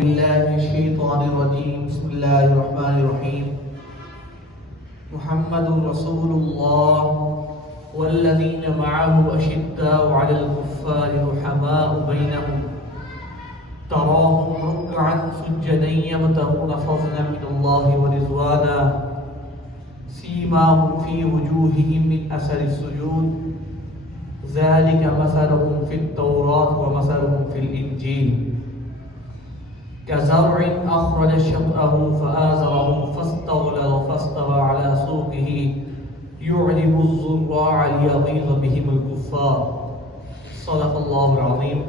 بالله من الشيطان الرجيم بسم الله الرحمن الرحيم محمد رسول الله والذين معه أشداء على الكفار رحماء بينهم تراهم ركعا سجدا يبتغون فضلا من الله ورضوانا سيماهم في وجوههم من أثر السجود ذلك مثلهم في التوراة ومثلهم في الإنجيل كزرع أخرج شطأه فآزره فاستغلظ فاستوى على سوقه يعجب الزراع ليغيظ بهم الكفار صدق الله العظيم.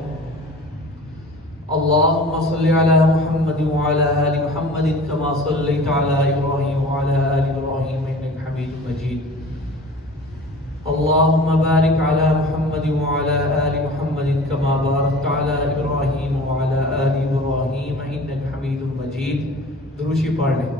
اللهم صل على محمد وعلى آل محمد كما صليت على إبراهيم وعلى آل إبراهيم إنك حميد مجيد. اللهم بارك على محمد وعلى آل محمد كما باركت على إبراهيم وعلى آل إبراهيم إنك حميد مجيد. دروشی پڑھ لیں.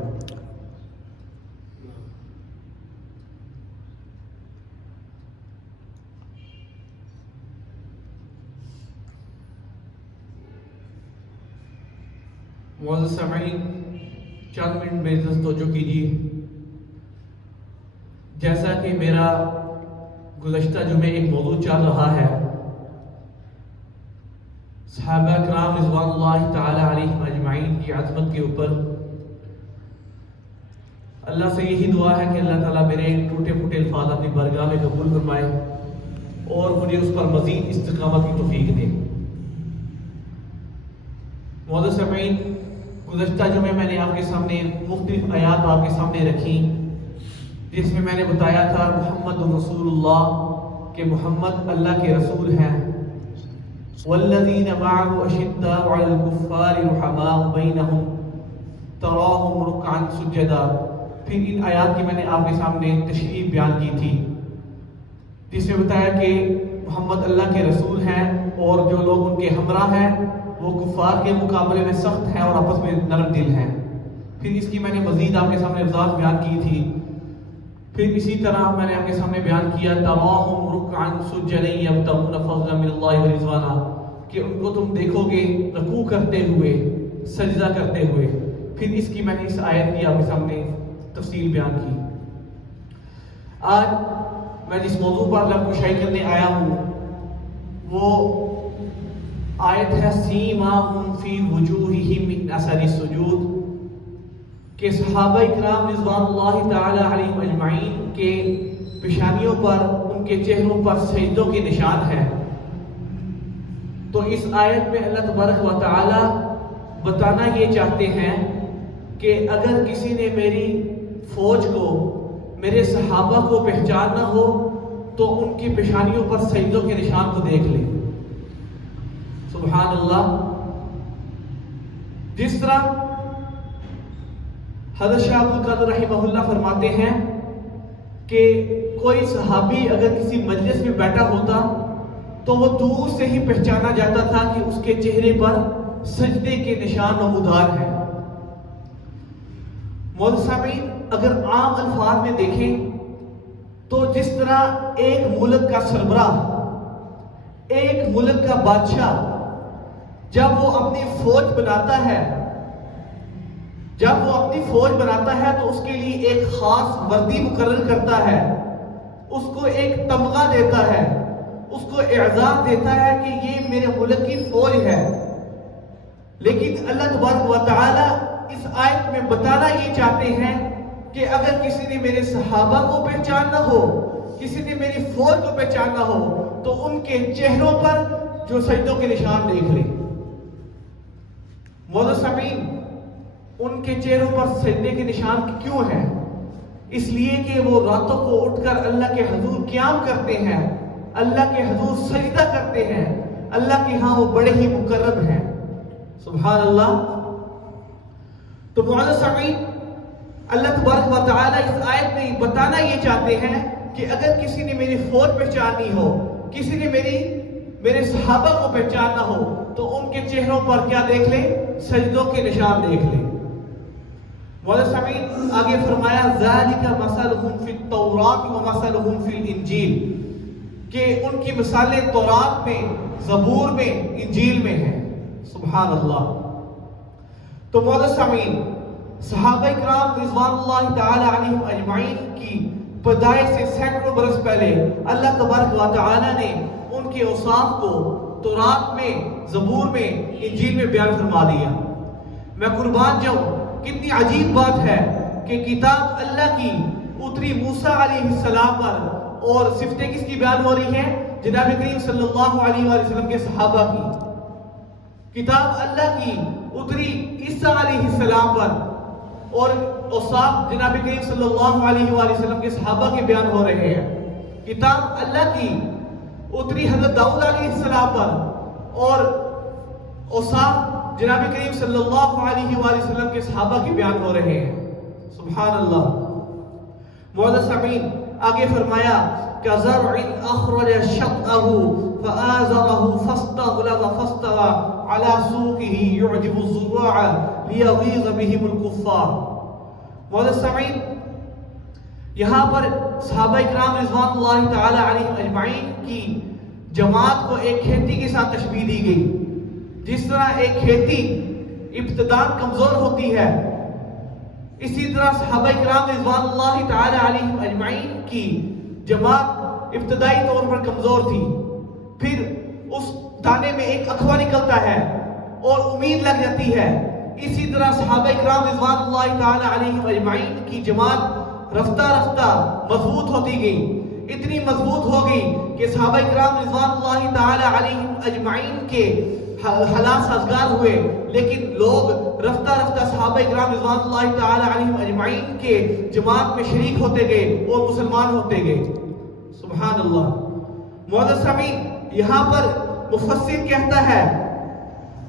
معزز سامعین، چند منٹ میری طرف توجہ کیجیے. جیسا کہ میرا گزشتہ جمعے ایک موضوع چل رہا ہے، صحابہ کرام رضوان اللہ تعالی علیہم اجمعین کی عظمت کے اوپر، اللہ سے یہی دعا ہے کہ اللہ تعالیٰ میرے ٹوٹے پھوٹے الفاظ اپنی بارگاہ میں قبول فرمائے اور مجھے اس پر مزید استقامت کی توفیق دے. معزز سامعین، گزشتہ جمعے میں نے آپ کے سامنے مختلف آیات آپ کے سامنے رکھی، جس میں میں نے بتایا تھا محمد رسول اللہ کہ محمد اللہ کے رسول ہیں. والذین معه اشداء علی الکفار رحماء بینہم تراہم رکعا سجدا. پھر ان آیات کی میں نے آپ کے سامنے تشریح بیان کی تھی، جس میں بتایا کہ محمد اللہ کے رسول ہیں اور جو لوگ ان کے ہمراہ ہیں وہ کفار کے مقابلے میں سخت ہیں اور آپس میں نرم دل ہیں. پھر اس کی میں نے مزید آپ کے سامنے وضاحت بیان کی تھی. پھر اسی طرح میں نے آپ کے سامنے بیان کیا تراہم رکعا سجدا یبتغون فضلا من اللہ ورضوانا، کہ ان کو تم دیکھو گے رکوع کرتے ہوئے، سجدہ کرتے ہوئے. پھر اس کی میں نے اس آیت کی آپ کے سامنے تفصیل بیان کی. آج میں جس موضوع پر لب کشائی کرنے آیا ہوں وہ آیت ہے سیماہم فی وجوہہم من اثر السجود، کہ صحابہ اکرام رضوان اللہ تعالی علیہم اجمعین کے پیشانیوں پر، ان کے چہروں پر سجدوں کے نشان ہیں. تو اس آیت میں اللہ تبارک و تعالی بتانا یہ چاہتے ہیں کہ اگر کسی نے میری فوج کو، میرے صحابہ کو پہچاننا ہو تو ان کی پیشانیوں پر سجدوں کے نشان کو دیکھ لے. سبحان اللہ. جس طرح حضرت شاہ عبدالقادر رحمہ اللہ فرماتے ہیں کہ کوئی صحابی اگر کسی مجلس میں بیٹھا ہوتا تو وہ دور سے ہی پہچانا جاتا تھا کہ اس کے چہرے پر سجدے کے نشان نمودار ہیں. معزز سامعین، اگر عام الفاظ میں دیکھیں تو جس طرح ایک ملک کا سربراہ، ایک ملک کا بادشاہ جب وہ اپنی فوج بناتا ہے، تو اس کے لیے ایک خاص وردی مقرر کرتا ہے، اس کو ایک تمغہ دیتا ہے، اس کو اعزاز دیتا ہے کہ یہ میرے ملک کی فوج ہے. لیکن اللہ تبارک و تعالی اس آیت میں بتانا یہ چاہتے ہیں کہ اگر کسی نے میرے صحابہ کو پہچاننا ہو، کسی نے میری فوج کو پہچاننا ہو تو ان کے چہروں پر جو سجدوں کے نشان دیکھ لے. معزز سامعین، ان کے چہروں پر سجدے کے نشان کیوں ہیں؟ اس لیے کہ وہ راتوں کو اٹھ کر اللہ کے حضور قیام کرتے ہیں، اللہ کے حضور سجدہ کرتے ہیں، اللہ کے ہاں وہ بڑے ہی مقرب ہیں. سبحان اللہ. تو معزز سامعین، اللہ تبارک و تعالی اس آیت میں بتانا یہ چاہتے ہیں کہ اگر کسی نے میری فوج پہچاننی ہو، کسی نے میرے صحابہ کو پہچاننا ہو تو ان کے چہروں پر کیا دیکھ لے؟ سجدوں کے نشان دیکھ لے. معزز سامعین، آگے فرمایا ذالک مثلہم فی التوراۃ ومثلہم فی الانجیل، کہ ان کی مثالیں تورات میں، زبور میں، انجیل میں ہیں. سبحان اللہ. تو معزز سامعین، صحابہ کرام رضوان تعالی علیہم اجمعین کی پیدائش سے سینکڑوں برس پہلے اللہ تبارک و تعالی نے ان کے اوصاف کو تورات میں، زبور میں، انجیل میں بیان فرما دیا۔ میں قربان جاؤں، کتنی عجیب بات ہے کہ کتاب اللہ کی اتری موسیٰ علیہ السلام پر، اور صفتیں کس کی بیان ہو رہی ہیں؟ جناب کریم صلی اللہ علیہ وآلہ وسلم کے صحابہ کی۔ کتاب اللہ کی اتری عیسیٰ علیہ السلام پر، اور اوصاف جناب کریم صلی اللہ علیہ وآلہ وسلم کے صحابہ کے بیان ہو رہے ہیں۔ کتاب اللہ کی اتری حضرت داؤد علیہ السلام پر، اور اوصاف جناب کریم صلی اللہ علیہ وآلہ وسلم کے صحابہ کے بیان ہو رہے ہیں۔ سبحان اللہ۔ معزز سامعین، آگے فرمایا كَزَرْعٍ أَخْرَجَ شَطْأَهُ فَآزَرَهُ فَاسْتَغْلَظَ فَاسْتَوَى عَلَى سُوقِهِ يُعْجِبُ الزُّرَّاعَ لِيَغِيظَ بِهِمُ الْكُفَّارَ۔ معزز سامعین، یہاں پر صحابہ کرام رضوان اللہ تعالی علیہم اجمعین کی جماعت کو ایک کھیتی کے ساتھ تشبیہ دی گئی۔ جس طرح ایک کھیتی ابتداء کمزور ہوتی ہے، اسی طرح صحابہ کرام رضوان اللہ تعالی علیہم اجمعین کی جماعت ابتدائی طور پر کمزور تھی، پھر اس دانے میں ایک اخوا نکلتا ہے اور امید لگ جاتی ہے۔ اسی طرح صحابہ کرام رضوان اللہ تعالی علیہم اجمعین کی جماعت رفتہ رفتہ مضبوط ہوتی گئی، اتنی مضبوط ہو گئی کہ صحابہ کرام رضوان اللہ تعالی علیہم اجمعین کے حالات سازگار ہوئے، لیکن لوگ رفتہ رفتہ صحابہ کرام رضوان اللہ تعالی علیہم اجمعین کے جماعت میں شریک ہوتے گئے اور مسلمان ہوتے گئے۔ سبحان اللہ۔ معزز سامعین، یہاں پر مفسر کہتا ہے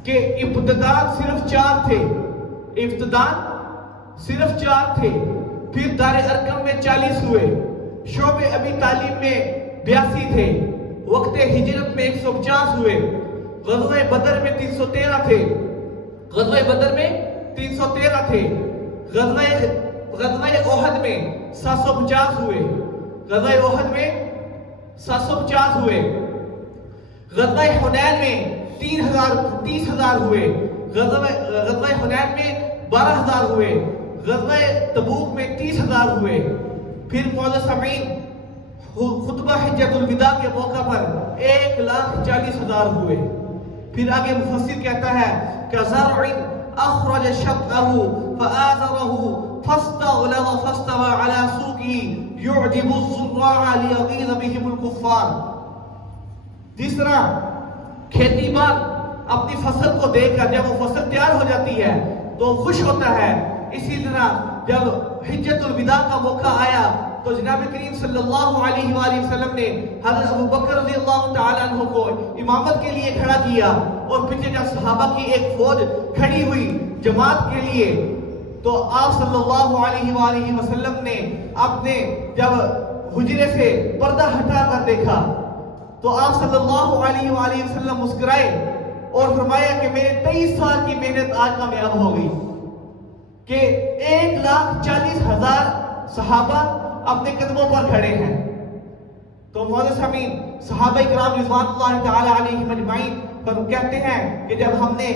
کہ ابتداء صرف 4 تھے، ابتداء صرف 4 تھے، پھر دار ارقم میں 40 ہوئے، شعبہ ابی تعلیم میں 82 تھے، وقت ہجرت میں 150 ہوئے، غزوہ بدر میں 313 تھے، غزوہ بدر میں 313 تھے، غزوہ احد میں 750 ہوئے، غزوہ احد میں 750 ہوئے، غزوہ حنین میں 30,000 ہوئے، غزوہ حنین میں 12,000 ہوئے، غزوہ تبوک میں 30,000 ہوئے، پھر معزز سامعین خطبہ حجۃ الوداع کے موقع پر 1,40,000 ہوئے۔ پھر آگے مفسر کہتا ہے كَزَرْعٍ أَخْرَجَ شَطْأَهُ فَآزَرَهُ فَاسْتَغْلَظَ فَاسْتَوَى عَلَى سُوقِهِ يُعْجِبُ الزُّرَّاعَ لِيَغِيظَ بِهِمُ الْكُفَّارَ۔ جس طرح کھیتی باغ اپنی فصل کو دیکھ کر جب وہ فصل تیار ہو جاتی ہے تو خوش ہوتا ہے، اسی طرح جب حجۃ الوداع کا موقع آیا تو جناب کریم صلی اللہ علیہ وآلہ وسلم نے حضرت ابو بکر رضی اللہ تعالیٰ عنہ کو امامت کے لیے کھڑا کیا، اور پیچھے جب صحابہ کی ایک فوج کھڑی ہوئی جماعت کے لیے، تو آپ صلی اللہ علیہ وآلہ وسلم نے اپنے جب حجرے سے پردہ ہٹا کر دیکھا تو آپ صلی اللہ علیہ وآلہ وسلم مسکرائے اور فرمایا کہ میرے 23 سال کی محنت آج کامیاب ہو گئی، کہ 1,40,000 صحابہ اپنے قدموں پر کھڑے ہیں۔ تو معزز سامعین، صحابہ کرام رضوان اللہ تعالی علیہم اجمعین پر کہتے ہیں کہ جب ہم نے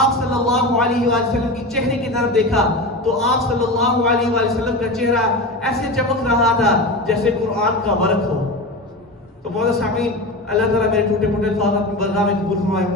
آپ صلی اللہ علیہ وآلہ وسلم کی چہرے کی طرف دیکھا تو آپ صلی اللہ علیہ وآلہ وسلم کا چہرہ ایسے چمک رہا تھا جیسے قرآن کا ورق ہو۔ تو معزز سامعین، اللہ تعالیٰ میرے ٹوٹے پھوٹے الفاظ اپنی برگاہ میں قبول فرمائے۔